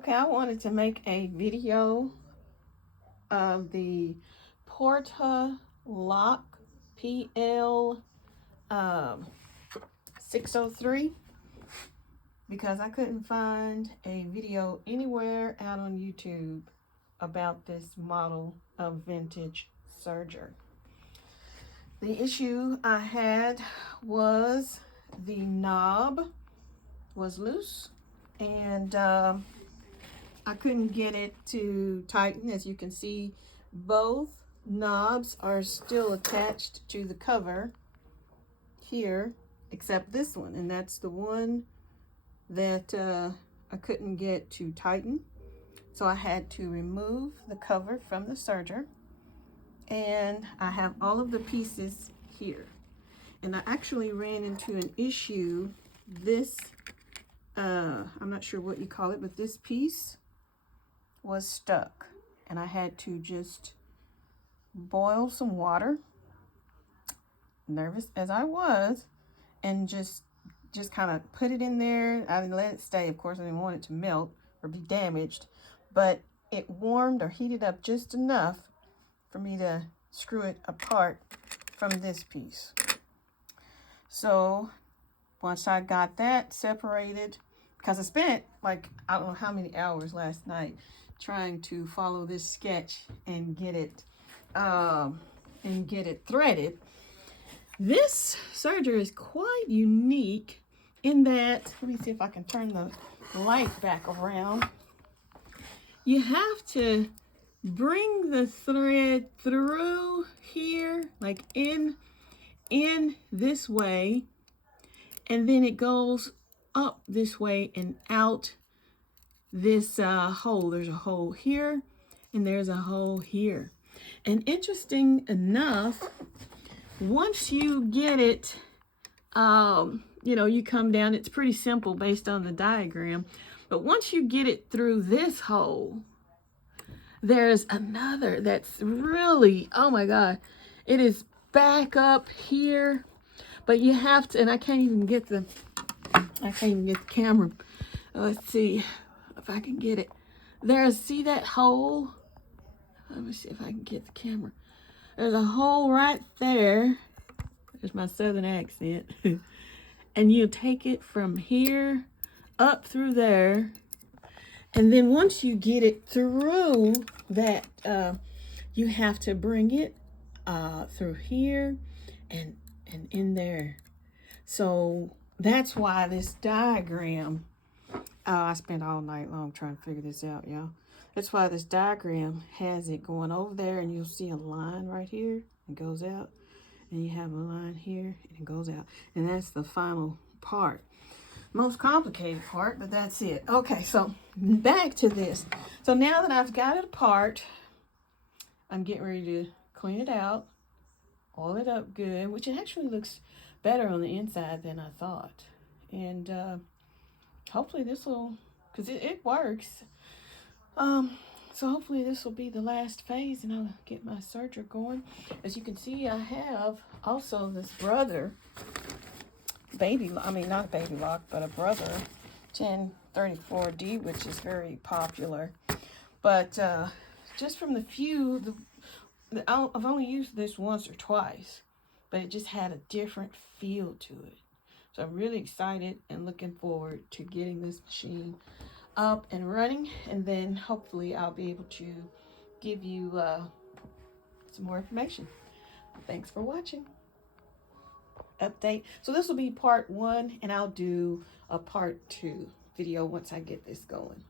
Okay, I wanted to make a video of the Portalock PL-603 because I couldn't find a video anywhere out on YouTube about this model of Vintage Serger. The issue I had was the knob was loose and I couldn't get it to tighten. As you can see, both knobs are still attached to the cover here, except this one, and that's the one that I couldn't get to tighten. So I had to remove the cover from the serger, and I have all of the pieces here. And I actually ran into an issue. This, I'm not sure what you call it, but this piece was stuck, and I had to just boil some water, nervous as I was, and just kind of put it in there. I didn't let it stay, of course. I didn't want it to melt or be damaged, but it warmed or heated up just enough for me to screw it apart from this piece. So once I got that separated, because I spent like I don't know how many hours last night trying to follow this sketch and get it threaded. This serger is quite unique in that, let me see if I can turn the light back around. You have to bring the thread through here, like in this way, and then it goes up this way and out this hole. There's a hole here and there's a hole here. And interesting enough, once you get it, you know, you come down, it's pretty simple based on the diagram, but once you get it through this hole, there's another that's really, oh my God, it is back up here, but you have to, and I can't even get the camera. Let's see if I can get it. There's, see that hole? Let me see if I can get the camera. There's a hole right there. There's my southern accent. And you take it from here up through there. And then once you get it through that, you have to bring it through here and in there. So that's why this diagram, I spent all night long trying to figure this out, y'all. That's why this diagram has it going over there, and you'll see a line right here. It goes out, and you have a line here, and it goes out. And that's the final part. Most complicated part, but that's it. Okay, so back to this. So now that I've got it apart, I'm getting ready to clean it out, oil it up good, which it actually looks better on the inside than I thought. And hopefully this will, because it works. So hopefully this will be the last phase and I'll get my serger going. As you can see, I have also this brother not baby lock, but a brother 1034D, which is very popular. But just from the few, I've only used this once or twice, but it just had a different feel to it. So I'm really excited and looking forward to getting this machine up and running, and then hopefully I'll be able to give you some more information. Thanks for watching. Update. So this will be part 1, and I'll do a part 2 video once I get this going.